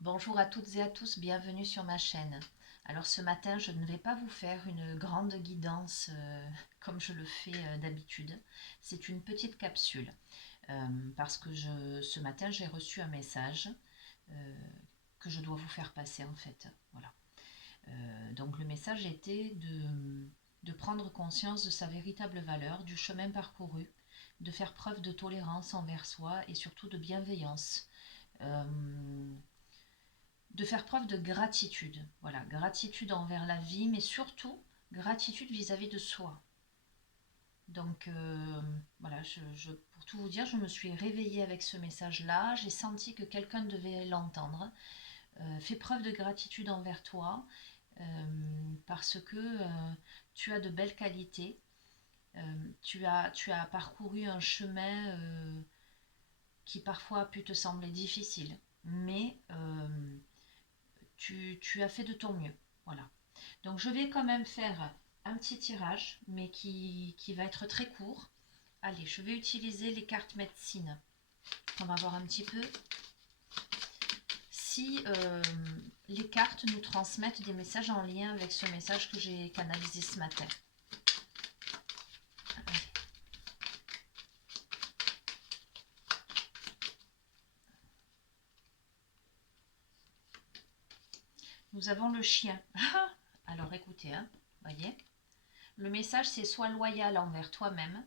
Bonjour à toutes et à tous, bienvenue sur ma chaîne. Alors ce matin, je ne vais pas vous faire une grande guidance comme je le fais d'habitude. C'est une petite capsule parce que ce matin, j'ai reçu un message euh, que je dois vous faire passer en fait. Voilà. Donc le message était de prendre conscience de sa véritable valeur, du chemin parcouru, de faire preuve de tolérance envers soi et surtout de bienveillance. Euh, de faire preuve de gratitude. Voilà, gratitude envers la vie, mais surtout gratitude vis-à-vis de soi. Donc voilà, pour tout vous dire, je me suis réveillée avec ce message-là. J'ai senti que quelqu'un devait l'entendre. Fais preuve de gratitude envers toi parce que tu as de belles qualités. Tu as parcouru un chemin qui parfois a pu te sembler difficile, mais tu as fait de ton mieux. Voilà. Donc je vais quand même faire un petit tirage, mais qui va être très court. Allez, je vais utiliser les cartes médecine. On va voir un petit peu si les cartes nous transmettent des messages en lien avec ce message que j'ai canalisé ce matin. Nous avons le chien. Alors écoutez, hein, voyez. Le message c'est sois loyal envers toi-même,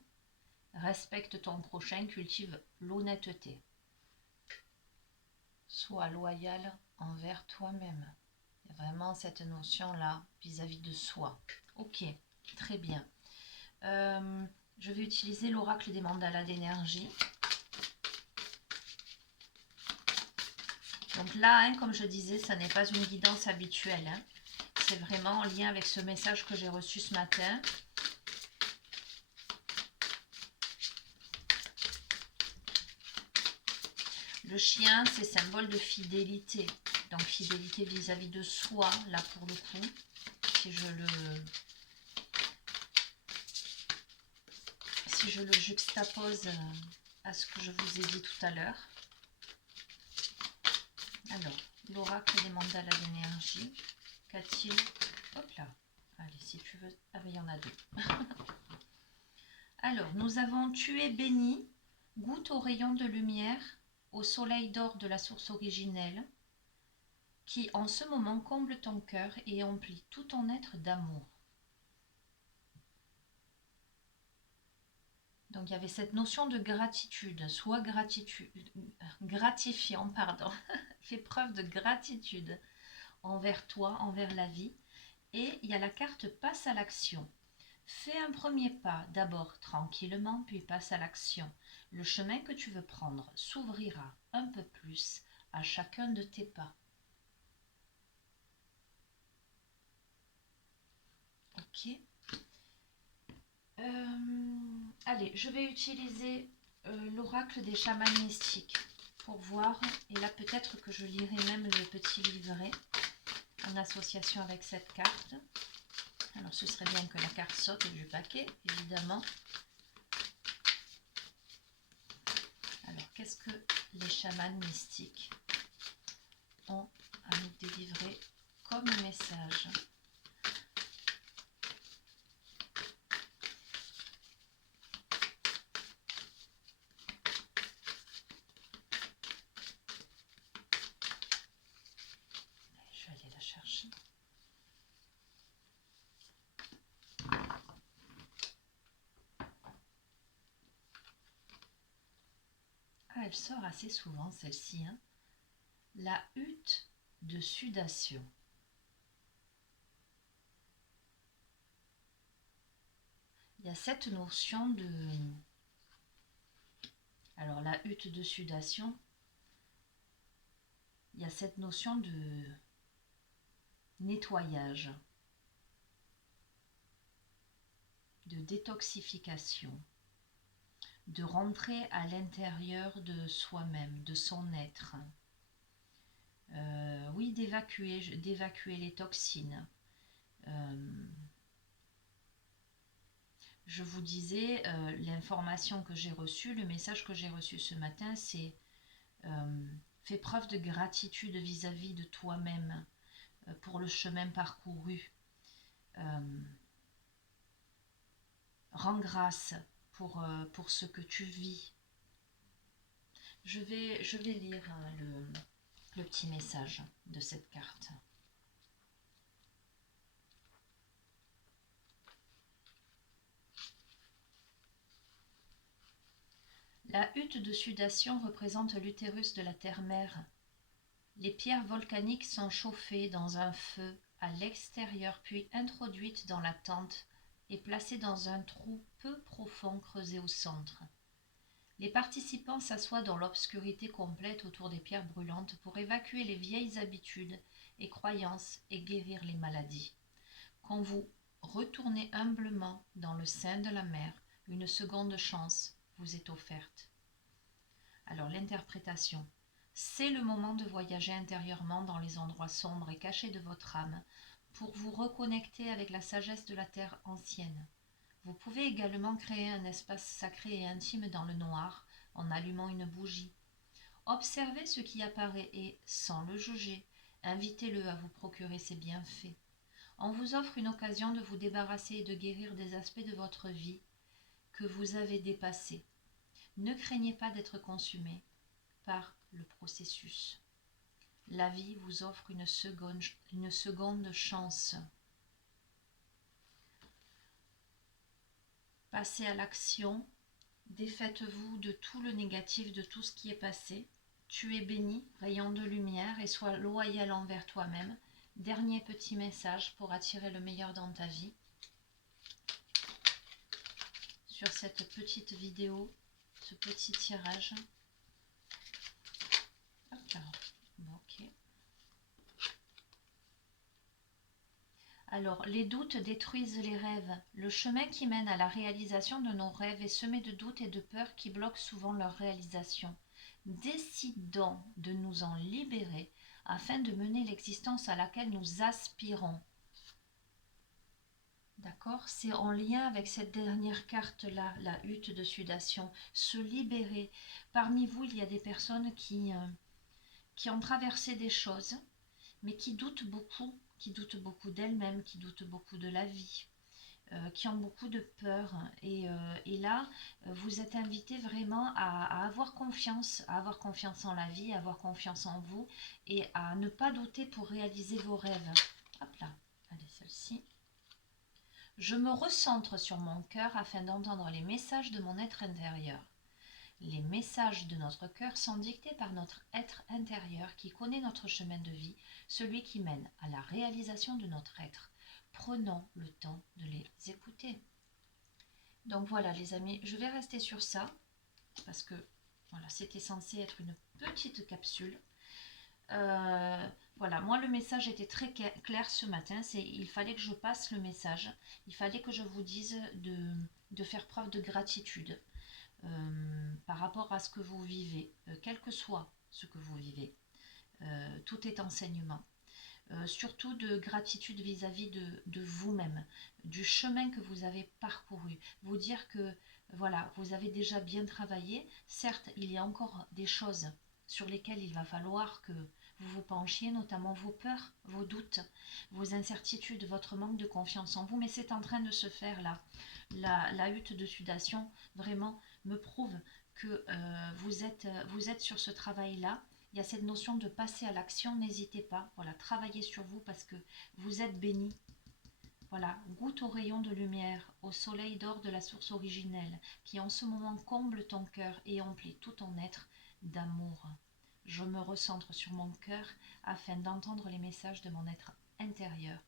respecte ton prochain, cultive l'honnêteté. Sois loyal envers toi-même. Il y a vraiment cette notion-là vis-à-vis de soi. Ok, très bien. Je vais utiliser l'oracle des mandalas d'énergie. Donc là, hein, comme je disais, ça n'est pas une guidance habituelle. Hein. C'est vraiment en lien avec ce message que j'ai reçu ce matin. Le chien, c'est symbole de fidélité. Donc fidélité vis-à-vis de soi, là pour le coup. Si je le juxtapose à ce que je vous ai dit tout à l'heure. Alors, l'oracle des mandalas d'énergie, qu'a-t-il? Hop là, allez, si tu veux. Ah, mais il y en a deux. Alors, nous avons tu es béni, goûte au rayon de lumière, au soleil d'or de la source originelle, qui en ce moment comble ton cœur et emplit tout ton être d'amour. Donc il y avait cette notion de gratitude, soit gratifiant, pardon, fais preuve de gratitude envers toi, envers la vie. Et il y a la carte passe à l'action. Fais un premier pas, d'abord tranquillement, puis passe à l'action. Le chemin que tu veux prendre s'ouvrira un peu plus à chacun de tes pas. Ok. Allez, je vais utiliser l'oracle des chamans mystiques pour voir. Et là, peut-être que je lirai même le petit livret en association avec cette carte. Alors, ce serait bien que la carte saute du paquet, évidemment. Alors, qu'est-ce que les chamans mystiques ont à nous délivrer comme message? Je vais aller la chercher. Ah, elle sort assez souvent, celle-ci. Hein. La hutte de sudation. Il y a cette notion de... Alors, la hutte de sudation, il y a cette notion de nettoyage, de détoxification, de rentrer à l'intérieur de soi-même, de son être. Oui, d'évacuer les toxines. Je vous disais, l'information que j'ai reçue, le message que j'ai reçu ce matin, c'est Fais preuve de gratitude vis-à-vis de toi-même pour le chemin parcouru. Rends grâce pour ce que tu vis. Je vais lire le petit message de cette carte. La hutte de sudation représente l'utérus de la terre-mère. Les pierres volcaniques sont chauffées dans un feu à l'extérieur, puis introduites dans la tente et placées dans un trou peu profond creusé au centre. Les participants s'assoient dans l'obscurité complète autour des pierres brûlantes pour évacuer les vieilles habitudes et croyances et guérir les maladies. Quand vous retournez humblement dans le sein de la mer, une seconde chance vous est offerte. Alors l'interprétation. C'est le moment de voyager intérieurement dans les endroits sombres et cachés de votre âme pour vous reconnecter avec la sagesse de la terre ancienne. Vous pouvez également créer un espace sacré et intime dans le noir en allumant une bougie. Observez ce qui apparaît et, sans le juger, invitez-le à vous procurer ses bienfaits. On vous offre une occasion de vous débarrasser et de guérir des aspects de votre vie que vous avez dépassés. Ne craignez pas d'être consumé par le processus. La vie vous offre une seconde chance. Passez à l'action, défaites-vous de tout le négatif, de tout ce qui est passé. Tu es béni, rayon de lumière, et sois loyal envers toi-même. Dernier petit message pour attirer le meilleur dans ta vie. Sur cette petite vidéo, ce petit tirage. Hop là. Bon, ok. Alors, les doutes détruisent les rêves. Le chemin qui mène à la réalisation de nos rêves est semé de doutes et de peurs qui bloquent souvent leur réalisation. Décidons de nous en libérer afin de mener l'existence à laquelle nous aspirons. D'accord? C'est en lien avec cette dernière carte-là, la hutte de sudation. Se libérer. Parmi vous, il y a des personnes qui ont traversé des choses, mais qui doutent beaucoup d'elles-mêmes, qui doutent beaucoup de la vie, qui ont beaucoup de peur. Et là, vous êtes invité vraiment à avoir confiance en la vie, à avoir confiance en vous et à ne pas douter pour réaliser vos rêves. Hop là, allez, celle-ci. Je me recentre sur mon cœur afin d'entendre les messages de mon être intérieur. Les messages de notre cœur sont dictés par notre être intérieur qui connaît notre chemin de vie, celui qui mène à la réalisation de notre être. Prenons le temps de les écouter. Donc voilà les amis, je vais rester sur ça parce que voilà, c'était censé être une petite capsule. Voilà, moi le message était très clair ce matin, il fallait que je passe le message, il fallait que je vous dise de faire preuve de gratitude par rapport à ce que vous vivez, quel que soit ce que vous vivez. Tout est enseignement. Surtout de gratitude vis-à-vis de vous-même, du chemin que vous avez parcouru. Vous dire que voilà, vous avez déjà bien travaillé. Certes, il y a encore des choses sur lesquelles il va falloir que vous vous penchiez, notamment vos peurs, vos doutes, vos incertitudes, votre manque de confiance en vous, mais c'est en train de se faire là. La hutte de sudation vraiment me prouve que vous êtes sur ce travail-là. Il y a cette notion de passer à l'action, n'hésitez pas, voilà, travaillez sur vous parce que vous êtes béni. Voilà, goûte au rayon de lumière, au soleil d'or de la source originelle, qui en ce moment comble ton cœur et emplit tout ton être d'amour. Je me recentre sur mon cœur afin d'entendre les messages de mon être intérieur.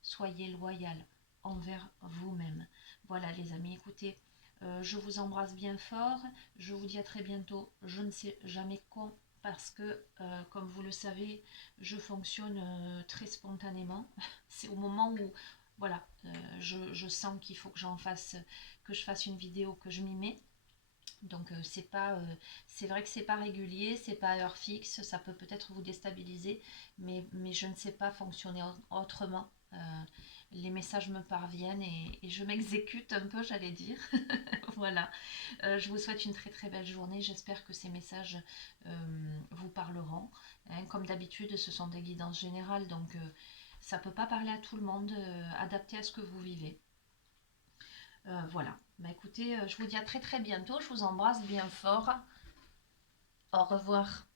Soyez loyal envers vous-même. Voilà les amis, écoutez, je vous embrasse bien fort. Je vous dis à très bientôt. Je ne sais jamais quand, parce que, comme vous le savez, je fonctionne très spontanément. C'est au moment où, voilà, je sens qu'il faut que que je fasse une vidéo, que je m'y mets. Donc c'est vrai que c'est pas régulier, c'est pas à heure fixe, ça peut peut-être vous déstabiliser, mais je ne sais pas fonctionner autrement. les messages me parviennent et je m'exécute un peu, j'allais dire. Voilà. Je vous souhaite une très très belle journée. J'espère que ces messages vous parleront. Hein. Comme d'habitude, ce sont des guidances générales, donc ça ne peut pas parler à tout le monde, adapté à ce que vous vivez. Voilà. Bah, écoutez, je vous dis à très très bientôt. Je vous embrasse bien fort. Au revoir.